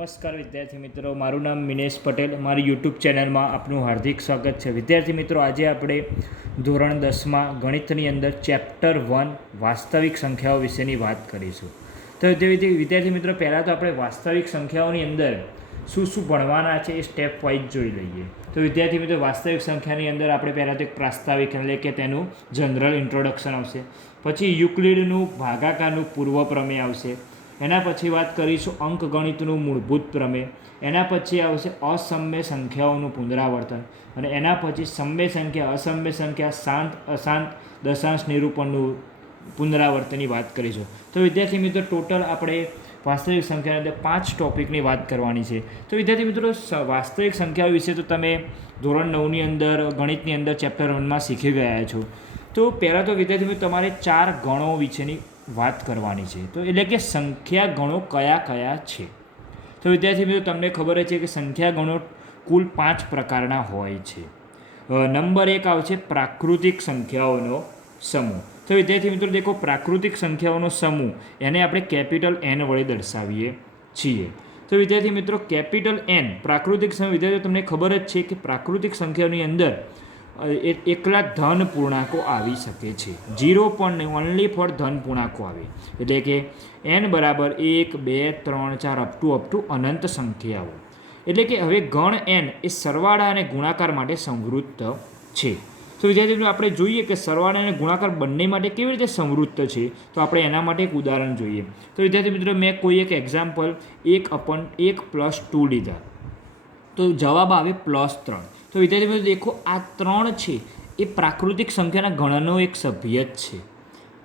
નમસ્કાર વિદ્યાર્થી મિત્રો, મારું નામ મિનેશ પટેલ. મારી યુટ્યુબ ચેનલમાં આપનું હાર્દિક સ્વાગત છે. વિદ્યાર્થી મિત્રો, આજે આપણે ધોરણ 10માં ગણિતની અંદર ચેપ્ટર 1 વાસ્તવિક સંખ્યાઓ વિશેની વાત કરીશું. તો વિદ્યાર્થી મિત્રો, પહેલાં તો આપણે વાસ્તવિક સંખ્યાઓની અંદર શું શું ભણવાના છે એ સ્ટેપ વાઇઝ જોઈ લઈએ. તો વિદ્યાર્થી મિત્રો, વાસ્તવિક સંખ્યાની અંદર આપણે પહેલાં તો એક પ્રાસ્તાવિક એટલે કે તેનું જનરલ ઇન્ટ્રોડક્શન આવશે. પછી યુક્લિડનું ભાગાકારનું પૂર્વ પ્રમેય આવશે. એના પછી વાત કરીશું અંકગણિતનું મૂળભૂત પ્રમેય. એના પછી આવશે અસમ્ય સંખ્યાઓનું પુનરાવર્તન. અને એના પછી સમય સંખ્યા, અસમ્ય સંખ્યા, શાંત અશાંત દશાંશ નિરૂપણનું પુનરાવર્તનની વાત કરીશું. તો વિદ્યાર્થી મિત્રો, ટોટલ આપણે વાસ્તવિક સંખ્યાની અંદર 5 ટોપિકની વાત કરવાની છે. તો વિદ્યાર્થી મિત્રો, વાસ્તવિક સંખ્યાઓ વિશે તો તમે ધોરણ 9ની અંદર ગણિતની અંદર ચેપ્ટર 1માં શીખી ગયા છો. તો પહેલાં તો વિદ્યાર્થી મિત્રો, તમારે 4 ગણો વિશેની વાત કરવાની છે. તો એટલે કે સંખ્યા ગણો કયા કયા છે. તો વિદ્યાર્થી મિત્રો, તમને ખબર છે કે સંખ્યા ગણો કુલ 5 પ્રકારના હોય છે. નંબર 1 આવશે પ્રાકૃતિક સંખ્યાઓનો સમૂહ. તો વિદ્યાર્થી મિત્રો દેખો, પ્રાકૃતિક સંખ્યાઓનો સમૂહ એને આપણે કેપિટલ N વડે દર્શાવીએ છીએ. તો વિદ્યાર્થી મિત્રો, કેપિટલ N પ્રાકૃતિક સંખ્યા, વિદ્યાર્થીઓ તમને ખબર જ છે કે પ્રાકૃતિક સંખ્યાઓની અંદર એકલા ધન પૂર્ણાંકો આવી શકે છે. 0 પણ નહીં, ઓનલી ફોર ધન પૂર્ણાંકો આવે. એટલે કે n બરાબર 1, 2, 3, 4 અપ ટુ અનંત સંખ્યાઓ. એટલે કે હવે ગણ n એ સરવાળા અને ગુણાકાર માટે સંવૃત્ત છે. તો વિદ્યાર્થી મિત્રો, આપણે જોઈએ કે સરવાળા અને ગુણાકાર બંને માટે કેવી રીતે સંવૃત્ત છે. તો આપણે એના માટે એક ઉદાહરણ જોઈએ. તો વિદ્યાર્થી મિત્રો, મેં કોઈ એક એક્ઝામ્પલ 1/1+2 લીધા. તો જવાબ આવે +3. તો વિદ્યાર્થી મિત્રો દેખો, આ 3 છે એ પ્રાકૃતિક સંખ્યાના ગણનો એક સભ્ય જ છે.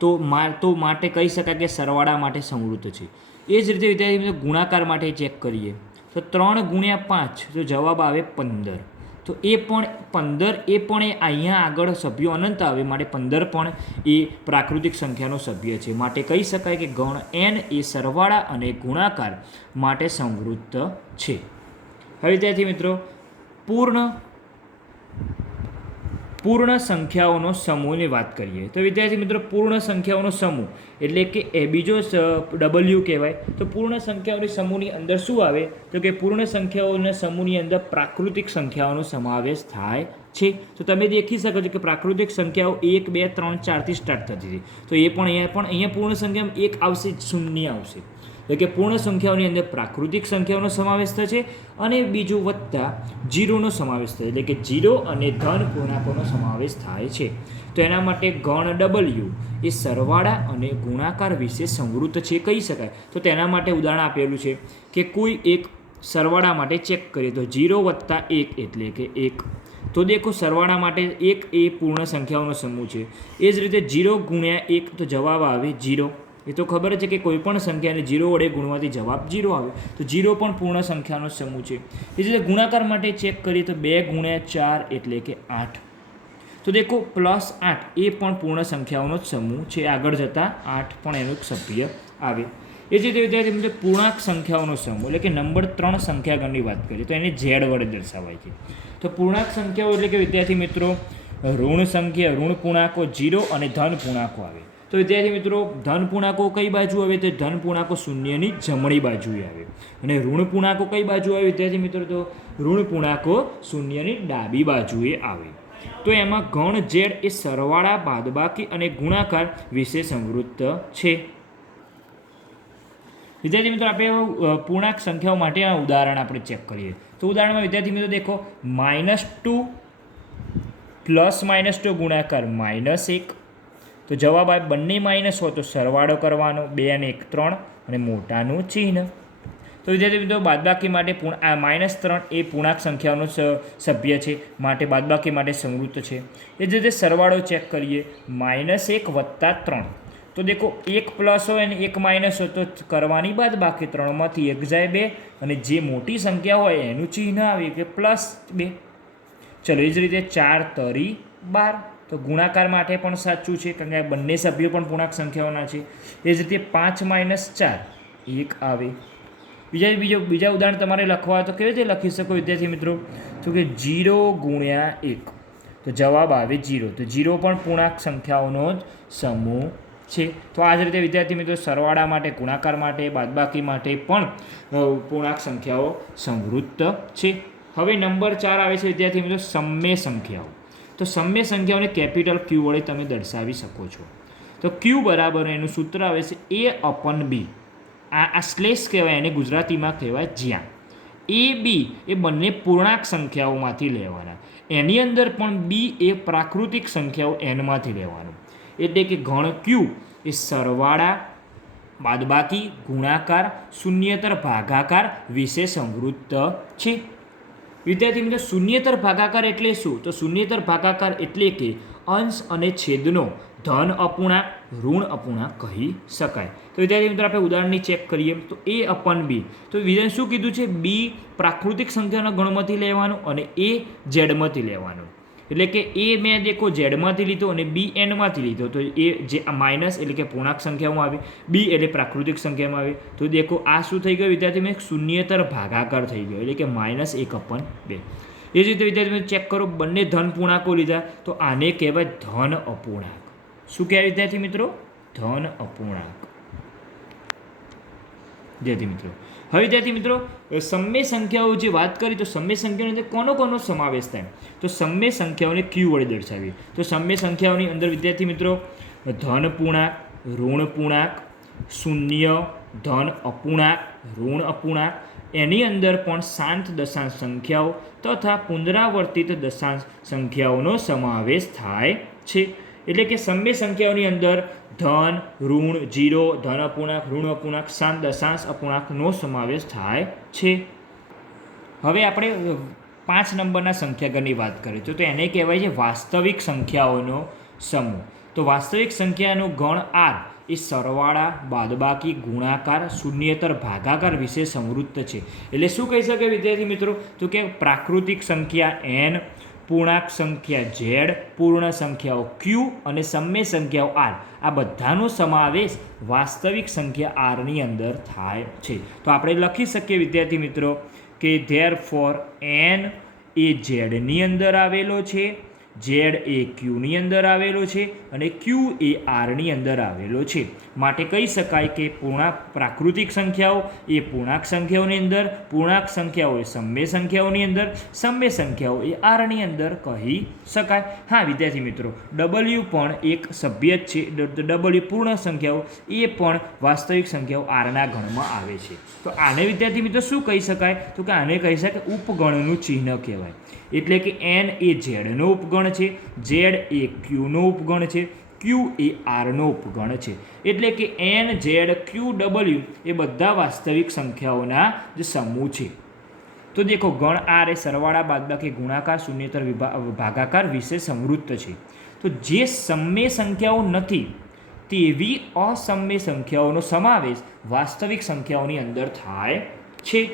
તો માટે કહી શકાય કે સરવાળા માટે સંવૃત્ત છે. એ જ રીતે વિદ્યાર્થી મિત્રો, ગુણાકાર માટે ચેક કરીએ તો 3 × 5 તો જવાબ આવે 15. તો એ પણ 15 એ અહીંયા આગળ સભ્યો અનંત આવે માટે 15 પણ એ પ્રાકૃતિક સંખ્યાનો સભ્ય છે. માટે કહી શકાય કે ગણ n એ સરવાળા અને ગુણાકાર માટે સંવૃત્ત છે. હવે વિદ્યાર્થી મિત્રો, પૂર્ણ સંખ્યાઓનો સમૂહની વાત કરીએ. તો વિદ્યાર્થી મિત્રો, પૂર્ણ સંખ્યાઓનો સમૂહ એટલે કે એ બીજો W કહેવાય. તો પૂર્ણ સંખ્યાઓની સમૂહની અંદર શું આવે? તો કે પૂર્ણ સંખ્યાઓના સમૂહની અંદર પ્રાકૃતિક સંખ્યાઓનો સમાવેશ થાય છે. તો તમે દેખી શકો છો કે પ્રાકૃતિક સંખ્યાઓ 1, 2, 3, 4થી સ્ટાર્ટ થતી હતી. તો એ પણ અહીંયા પૂર્ણ સંખ્યામાં 1 આવશે, 0 આવશે. એટલે કે પૂર્ણ સંખ્યાઓની અંદર પ્રાકૃતિક સંખ્યાઓનો સમાવેશ થશે અને બીજું વત્તા 0નો સમાવેશ થશે. એટલે કે 0 અને ધન પૂર્ણાંકોનો સમાવેશ થાય છે. તો એના માટે ગણ W એ સરવાળા અને ગુણાકાર વિશે સંવૃત્ત છે કહી શકાય. તો તેના માટે ઉદાહરણ આપેલું છે કે કોઈ એક સરવાળા માટે ચેક કરીએ તો 0 + 1 એટલે કે 1. તો દેખો, સરવાળા માટે 1 એ પૂર્ણ સંખ્યાઓનો સમૂહ છે. એ જ રીતે 0 × 1 તો જવાબ આવે 0. એ તો ખબર છે કે કોઈ પણ સંખ્યાને 0 વડે ગુણવાથી જવાબ 0 આવે. તો 0 પણ પૂર્ણ સંખ્યાનો સમૂહ છે. એ જ રીતે ગુણાકાર માટે ચેક કરીએ તો 2 × 4 એટલે કે 8. તો દેખો, +8 એ પણ પૂર્ણ સંખ્યાઓનો જ સમૂહ છે. આગળ જતાં 8 પણ એનું એક સભ્ય આવે. એ જ રીતે વિદ્યાર્થી મિત્રો, પૂર્ણાંક સંખ્યાઓનો સમૂહ એટલે કે નંબર 3 સંખ્યાગણની વાત કરીએ તો એને Z વડે દર્શાવાય છે. તો પૂર્ણાંક સંખ્યાઓ એટલે કે વિદ્યાર્થી મિત્રો, ઋણ પૂર્ણાંકો 0 અને ધન પૂર્ણાંકો આવે. તો વિદ્યાર્થી મિત્રો, ધન પૂર્ણાંકો કઈ બાજુ આવે? તો ધન પૂર્ણાંકો શૂન્યની જમણી બાજુએ આવે. અને ઋણ પૂર્ણાંકો કઈ બાજુ આવે વિદ્યાર્થી મિત્રો? તો ઋણ પૂર્ણાંકો શૂન્યની ડાબી બાજુએ આવે. તો એમાં ગણ Z એ સરવાળા, બાદબાકી અને ગુણાકાર વિશે સંવૃત્ત છે. વિદ્યાર્થી મિત્રો, આપણે પૂર્ણાંક સંખ્યાઓ માટેના ઉદાહરણ આપણે ચેક કરીએ. તો ઉદાહરણમાં વિદ્યાર્થી મિત્રો દેખો, -2 +- ગુણાકાર -1. તો જવાબ આવે બંને માઇનસ હોય તો સરવાળો કરવાનો, 2 અને 1 3 અને મોટાનું ચિહ્ન. તો વિદ્યાર્થી મિત્રો, બાદબાકી માટે -3 એ પૂર્ણાંક સંખ્યાઓનો સભ્ય છે માટે બાદબાકી માટે સંવૃત્ત છે. એ જ રીતે સરવાળો ચેક કરીએ, -1 + 3. તો દેખો, 1 પ્લસ હોય અને 1 માઇનસ હોય તો કરવાની બાદબાકી, 3માંથી 1 જાય 2 અને જે મોટી સંખ્યા હોય એનું ચિહ્ન આવે કે +2. ચલો, એ જ રીતે 4 તરી 12. તો ગુણાકાર માટે પણ સાચું છે કારણ કે બંને સભ્યો પણ પૂર્ણાંક સંખ્યાઓના છે. એ જ રીતે 5 - 4 1 આવે. બીજા ઉદાહરણ તમારે લખવા હોય તો કેવી રીતે લખી શકો વિદ્યાર્થી મિત્રો? તો કે 0 × 1 તો જવાબ આવે 0. તો 0 પણ પૂર્ણાંક સંખ્યાઓનો જ સમૂહ છે. તો આ જ રીતે વિદ્યાર્થી મિત્રો સરવાળા માટે, ગુણાકાર માટે, બાદબાકી માટે પણ પૂર્ણાંક સંખ્યાઓ સમૃદ્ધ છે. હવે નંબર 4 આવે છે વિદ્યાર્થી મિત્રો સમય સંખ્યાઓ. તો સમય સંખ્યાઓને કેપિટલ ક્યુ વડે તમે દર્શાવી શકો છો. તો ક્યુ બરાબર એનું સૂત્ર આવે છે A/B. આ સ્લેશ કહેવાય, એને ગુજરાતીમાં કહેવાય જ્યાં A, B એ બંને પૂર્ણાંક સંખ્યાઓમાંથી લેવાના. એની અંદર પણ B એ પ્રાકૃતિક સંખ્યાઓ Nમાંથી લેવાનું. એટલે કે ગણ ક્યુ એ સરવાળા, બાદબાકી, ગુણાકાર, શૂન્યેતર ભાગાકાર વિશે સમૃદ્ધ છે. વિદ્યાર્થી મિત્રો શૂન્યેતર ભાગાકાર એટલે શું? તો શૂન્યેતર ભાગાકાર એટલે કે અંશ અને છેદનો ધન અપૂર્ણાંક, ઋણ અપૂર્ણાંક કહી શકાય. તો વિદ્યાર્થી મિત્રો આપણે ઉદાહરણની ચેક કરીએ તો A/B. તો વિદ્યાર્થી શું કીધું છે? B પ્રાકૃતિક સંખ્યાના ગણમાંથી લેવાનું અને A ઝેડમાંથી લેવાનું. એટલે કે A મેં દેખો ઝેડમાંથી લીધો અને B Nમાંથી લીધો. તો એ જે માઇનસ એટલે કે પૂર્ણાંક સંખ્યામાં આવે, B એટલે પ્રાકૃતિક સંખ્યામાં આવે. તો દેખો આ શું થઈ ગયું વિદ્યાર્થી મિત્રો? શૂન્યેતર ભાગાકાર થઈ ગયો, એટલે કે -1/2. એ જ રીતે વિદ્યાર્થી મિત્રો ચેક કરો, બંને ધન પૂર્ણાંકો લીધા તો આને કહેવાય ધન અપૂર્ણાંક. શું કહેવાય વિદ્યાર્થી મિત્રો? ધન અપૂર્ણાંક. વિદ્યાર્થી મિત્રો હવે વિદ્યાર્થી મિત્રો સમય સંખ્યાઓ જે વાત કરી તો સમય સંખ્યાની અંદર કોનો સમાવેશ થાય? તો સમય સંખ્યાઓને ક્યુ વડે દર્શાવીએ. તો સમય સંખ્યાઓની અંદર વિદ્યાર્થી મિત્રો ધન પૂર્ણાંક, ઋણ પૂર્ણાંક, શૂન્ય, ધન અપૂર્ણાંક, ઋણ અપૂર્ણાંક, એની અંદર પણ શાંત દશાંશ સંખ્યાઓ તથા પુનરાવર્તિત દશાંશ સંખ્યાઓનો સમાવેશ થાય છે. એટલે કે સમય સંખ્યાઓની અંદર ધન, ઋણ, 0, ધન અપૂર્ણાંક, ઋણ અપૂર્ણાંક, શાંત દશાંશ અપૂર્ણાંકનો સમાવેશ થાય છે. હવે આપણે 5 નંબરના સંખ્યાગણની વાત કરીએ તો એને કહેવાય છે વાસ્તવિક સંખ્યાઓનો સમૂહ. તો વાસ્તવિક સંખ્યાનો ગણ R એ સરવાળા, બાદબાકી, ગુણાકાર, શૂન્યેતર ભાગાકાર વિશે સમૃદ્ધ છે. એટલે શું કહી શકે વિદ્યાર્થી મિત્રો? તો કે પ્રાકૃતિક સંખ્યા N, પૂર્ણાંક સંખ્યા Z, પૂર્ણ સંખ્યાઓ Q અને સમય સંખ્યાઓ R, આ બધાનો સમાવેશ વાસ્તવિક સંખ્યા Rની અંદર થાય છે. તો આપણે લખી શકીએ વિદ્યાર્થી મિત્રો કે therefore N એ Zની અંદર આવેલો છે, Z એ Qની અંદર આવેલો છે અને Q એ Rની અંદર આવેલો છે. માટે કહી શકાય કે પ્રાકૃતિક સંખ્યાઓ એ પૂર્ણાંક સંખ્યાઓની અંદર, પૂર્ણાંક સંખ્યાઓ એ સમય સંખ્યાઓની અંદર, સમય સંખ્યાઓ એ Rની અંદર કહી શકાય. હા વિદ્યાર્થી મિત્રો W પણ એક સભ્ય જ છે. W પૂર્ણ સંખ્યાઓ એ પણ વાસ્તવિક સંખ્યાઓ Rના ગણમાં આવે છે. તો આને વિદ્યાર્થી મિત્રો શું કહી શકાય? તો કે આને કહી શકાય ઉપગણનું ચિહ્ન કહેવાય. એટલે કે N એ Zનો ઉપગણ છે, Z એ Qનો ઉપગણ છે, Q એ Rનો ઉપગણ છે. એટલે કે N, Z, Q, W એ બધા વાસ્તવિક સંખ્યાઓના જે સમૂહ છે. તો દેખો ગણ R એ સરવાળા, બાદબાકી, ગુણાકાર, શૂન્યેતર ભાગાકાર વિશે સમૃદ્ધ છે. તો જે સમય સંખ્યાઓ નથી તેવી અસમય સંખ્યાઓનો સમાવેશ વાસ્તવિક સંખ્યાઓની અંદર થાય છે.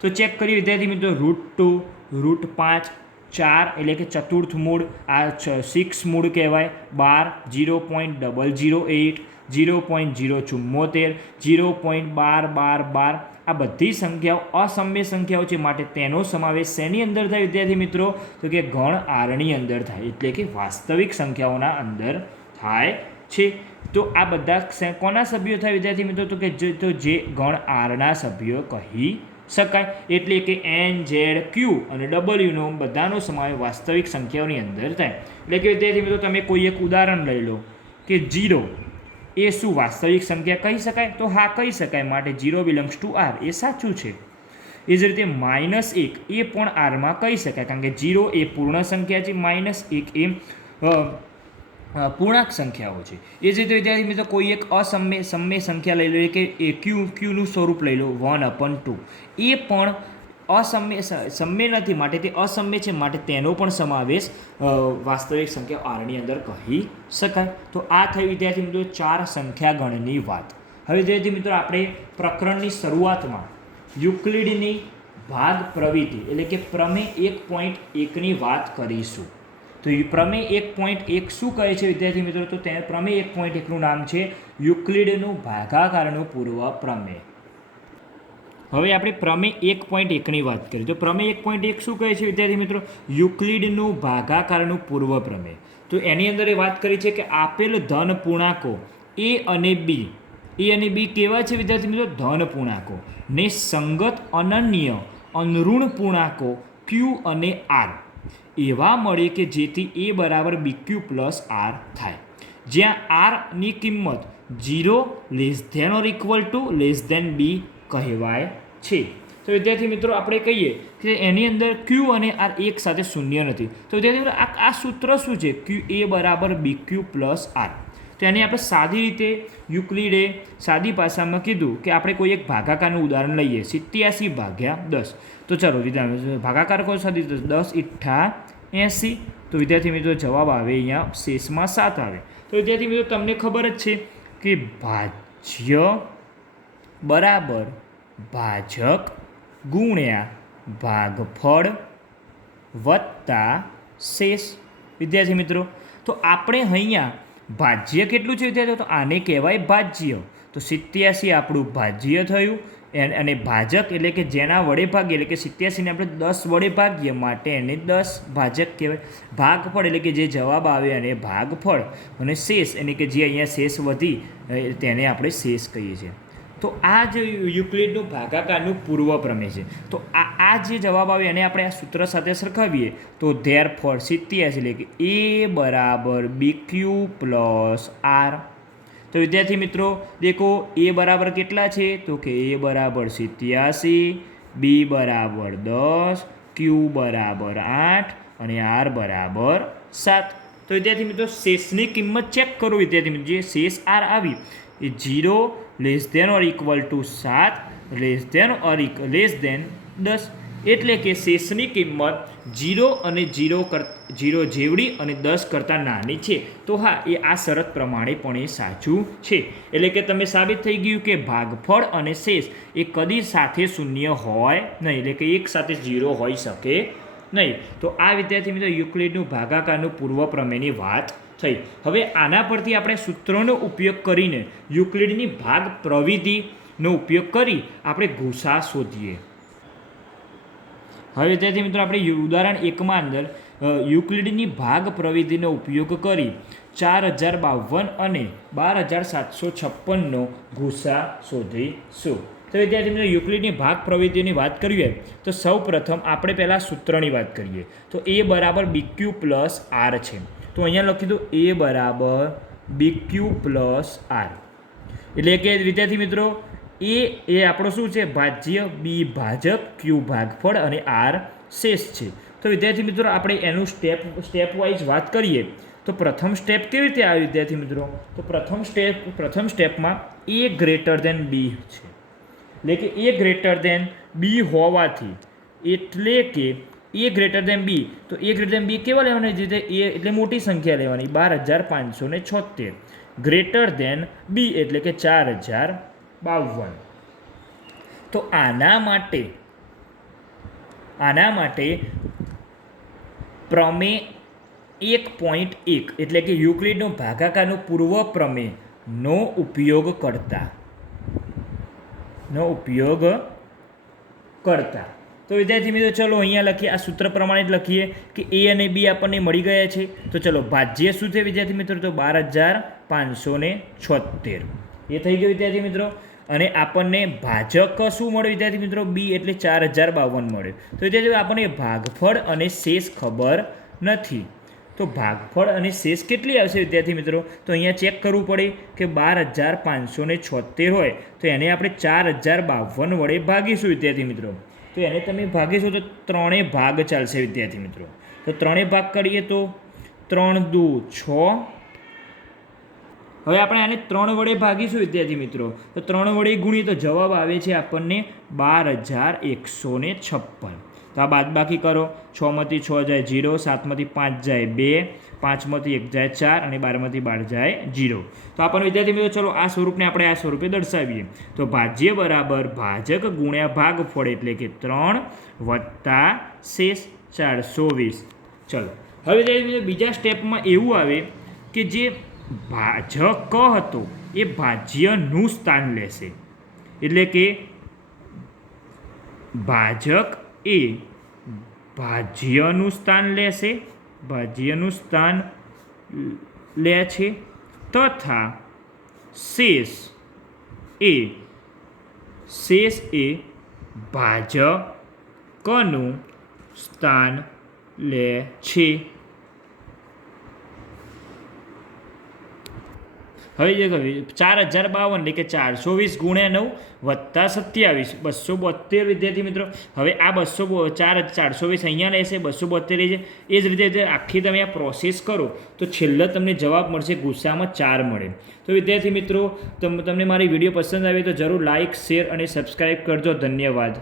તો ચેક કરીએ વિદ્યાર્થી મિત્રો √2, √5, 4 એટલે કે ચતુર્થ મૂળ, આ 6 મૂળ કહેવાય, 12, 0.008, 0.074, 0.1212, આ બધી સંખ્યાઓ અસમય સંખ્યાઓ છે. માટે તેનો સમાવેશ શેની અંદર થાય વિદ્યાર્થી મિત્રો? તો કે ગણ Rની અંદર થાય, એટલે કે વાસ્તવિક સંખ્યાઓના અંદર થાય છે. તો આ બધા કોના સભ્યો થાય વિદ્યાર્થી મિત્રો? તો કે જે ગણ Rના સભ્યો કહી શકાય. એટલે કે N, Z, Q અને Wનો બધાનો સમાવેશ વાસ્તવિક સંખ્યાઓની અંદર થાય. એટલે કે વિદ્યાર્થી મિત્રો તમે કોઈ એક ઉદાહરણ લઈ લો કે 0 એ શું વાસ્તવિક સંખ્યા કહી શકાય? તો હા કહી શકાય. માટે 0 belongs to R એ સાચું છે. એ જ રીતે -1 એ પણ Rમાં કહી શકાય, કારણ કે 0 એ પૂર્ણ સંખ્યા છે, -1 એ પૂર્ણાંક સંખ્યાઓ છે. એ જ રીતે વિદ્યાર્થી મિત્રો કોઈ એક સમય સંખ્યા લઈ લો કે Qનું સ્વરૂપ લઈ લો 1/2, એ પણ સમય નથી, માટે તે અસમય છે. માટે તેનો પણ સમાવેશ વાસ્તવિક સંખ્યા Rની અંદર કહી શકાય. તો આ થઈ વિદ્યાર્થી મિત્રો 4 સંખ્યાગણની વાત. હવે વિદ્યાર્થી મિત્રો આપણે પ્રકરણની શરૂઆતમાં યુક્લિડની ભાગ પ્રવૃત્તિ એટલે કે પ્રમેય 1.1ની વાત કરીશું. તો પ્રમેય 1.1 શું કહે છે વિદ્યાર્થી મિત્રો? તો તે પ્રમેય 1.1નું નામ છે યુક્લિડનું ભાગાકારનું પૂર્વ પ્રમેય. હવે આપણે પ્રમેય 1.1ની વાત કરીએ તો પ્રમેય 1.1 શું કહે છે વિદ્યાર્થી મિત્રો? યુક્લિડનું ભાગાકારનું પૂર્વ પ્રમેય. તો એની અંદર એ વાત કરી છે કે આપેલ ધન પૂર્ણાંકો એ અને બી કેવા છે વિદ્યાર્થી મિત્રો? ધન પૂર્ણાંકો. ને સંગત અનન્ય અનઋણ પૂર્ણાંકો ક્યુ અને આર એવા મળે કે જેથી એ બરાબર BQ પ્લસ આર થાય, જ્યાં આરની કિંમત 0 < b કહેવાય છે. તો વિદ્યાર્થી મિત્રો આપણે કહીએ કે એની અંદર ક્યુ અને આર એક સાથે શૂન્ય નથી. તો વિદ્યાર્થી મિત્રો આ સૂત્ર શું છે? ક્યુ એ બરાબર BQ પ્લસ આર. તો એની આપણે સાદી રીતે યુક્લિડે સાદી ભાષામાં કીધું કે આપણે કોઈ એક ભાગાકારનું ઉદાહરણ લઈએ, 87/10. તો ચલો વિદ્યાર્થી ભાગાકાર કોઈ સાદી 10 × 80. તો વિદ્યાર્થી મિત્રો જવાબ આવે અહીંયા શેષમાં 7 આવે. તો વિદ્યાર્થી મિત્રો તમને ખબર જ છે કે ભાજ્ય બરાબર ભાજક ગુણ્યા ભાગફળ વત્તા શેષ. વિદ્યાર્થી મિત્રો તો આપણે અહીંયા ભાજ્ય કેટલું છે વિદ્યાર્થીઓ? તો આને કહેવાય ભાજ્ય. તો 87 આપણું ભાજ્ય થયું અને ભાજક એટલે કે જેના વડે ભાગીએ એટલે કે 87ને આપણે 10 વડે ભાગીએ માટે એને 10 ભાજક કહેવાય. ભાગફળ એટલે કે જે જવાબ આવે અને ભાગફળ, અને શેષ એટલે કે જે અહીંયા શેષ વધી તેને આપણે શેષ કહીએ છીએ. તો આ જે યુક્લિડનું ભાગાકારનું પૂર્વ પ્રમેય છે. તો આ જે જવાબ આવે એને આપણે આ સૂત્ર સાથે સરખાવીએ તો ધેરફોર 87 એટલે કે એ બરાબર BQ પ્લસ આર. તો વિદ્યાર્થી મિત્રો દેખો એ બરાબર કેટલા છે? તો કે એ બરાબર 87, બી બરાબર 10, ક્યુ બરાબર 8 અને આર બરાબર 7. તો વિદ્યાર્થી મિત્રો શેષની કિંમત ચેક કરો. વિદ્યાર્થી મિત્રો જે શેષ આર આવી એ 0 < 7 < 10, એટલે કે શેષની કિંમત 0 અને 0 જેવડી અને 10 કરતાં નાની છે. તો હા એ આ શરત પ્રમાણે પણ એ સાચું છે. એટલે કે તમે સાબિત થઈ ગયું કે ભાગફળ અને શેષ એ કદી સાથે શૂન્ય હોય નહીં, એટલે કે એક સાથે 0 હોઈ શકે નહીં. તો આ વિદ્યાર્થી મિત્રો યુક્લિડનું ભાગાકારનું પૂર્વ પ્રમેયની વાત થઈ. હવે આના પરથી આપણે સૂત્રોનો ઉપયોગ કરીને યુક્લિડની ભાગ પ્રવિધિનો ઉપયોગ કરી આપણે ગુસા શોધીએ. હવે વિદ્યાર્થી મિત્રો આપણે ઉદાહરણ 1માં અંદર યુક્લિડની ભાગ પ્રવિધિનો ઉપયોગ કરી 4052 અને 12756નો ગુસા શોધીશું. તો વિદ્યાર્થી મિત્રો યુક્લિડની ભાગ પ્રવિધિની વાત કરીએ તો સૌ પ્રથમ આપણે પહેલાં સૂત્રની વાત કરીએ. તો એ બરાબર BQ પ્લસ આર છે. તો અહીંયા લખી દો એ બરાબર BQ પ્લસ આર. એટલે કે વિદ્યાર્થી મિત્રો એ આપણો શું છે? ભાજ્ય, બી ભાજક, ક્યુ ભાગફળ અને આર શેષ છે. તો વિદ્યાર્થી મિત્રો આપણે એનું સ્ટેપ વાઇઝ વાત કરીએ તો પ્રથમ સ્ટેપ કેવી રીતે આવે વિદ્યાર્થી મિત્રો? તો પ્રથમ સ્ટેપમાં એ ગ્રેટર દેન બી છે, એટલે કે એ ગ્રેટર દેન બી હોવાથી, એટલે કે એ ગ્રેટર દેન બી. તો એ ગ્રેટર દેન બી કેવા લેવાની? જે એ એટલે મોટી સંખ્યા લેવાની 12576 ગ્રેટર દેન બી એટલે કે 4052. તો આના માટે પ્રમેય 1.1 એટલે કે યુક્લિડનો ભાગાકારનું પૂર્વ પ્રમેયનો ઉપયોગ કરતા તો વિદ્યાર્થી મિત્રો ચલો અહીંયા લખીએ, આ સૂત્ર પ્રમાણે જ લખીએ કે એ અને બી આપણને મળી ગયા છે. તો ચલો ભાજ્ય શું છે વિદ્યાર્થી મિત્રો? તો 12576 એ થઈ ગયું વિદ્યાર્થી મિત્રો. અને આપણને ભાજક શું મળ્યું વિદ્યાર્થી મિત્રો? બી એટલે 4052 મળ્યું. તો વિદ્યાર્થી આપણને ભાગફળ અને શેષ ખબર નથી. તો ભાગફળ અને શેષ કેટલી આવશે વિદ્યાર્થી મિત્રો? તો અહીંયા ચેક કરવું પડે કે 12576 હોય તો એને આપણે 4052 વડે ભાગીશું વિદ્યાર્થી મિત્રો. તો એને તમે ભાગીશું તો 3 ભાગ ચાલશે વિદ્યાર્થી મિત્રો. તો 3 ભાગ કરીએ તો 3 × 2 = 6. હવે આપણે આને 3 વડે ભાગીશું વિદ્યાર્થી મિત્રો. તો 3 વડે ગુણીએ તો જવાબ આવે છે આપણને 12156. તો આ બાદબાકી કરો. 6 માંથી 6 જાય 0, 7 માંથી 5 જાય 2, 5 માંથી 1 જાય 4 અને 12 માંથી 12 જાય 0. તો આપણને વિદ્યાર્થી મિત્રો ચલો આ સ્વરૂપને આપણે આ સ્વરૂપે દર્શાવીએ. તો ભાજ્ય બરાબર ભાજક ગુણ્યા ભાગફળ એટલે કે 3 વત્તા શેષ 420. ચલો હવે બીજા સ્ટેપમાં એવું આવે કે જે ભાજક હતો એ ભાજ્યનું સ્થાન લેશે, એટલે કે ભાજક એ ભાજ્યનું સ્થાન લે છે તથા શેષ એ ભાજકનું સ્થાન લે છે. હવે જે 4052 એટલે કે 420 ગુણ્યા 9 વત્તા 27 272 વિદ્યાર્થી મિત્રો. હવે આ 420 અહીંયા રહેશે, 272 રહેશે. એ જ રીતે આખી તમે આ પ્રોસેસ કરો તો છેલ્લે તમને જવાબ મળશે, ગુસ્સામાં 4 મળે. તો વિદ્યાર્થી મિત્રો, તમને મારી વિડીયો પસંદ આવે તો જરૂર લાઇક, શેર અને સબસ્ક્રાઈબ કરજો. ધન્યવાદ.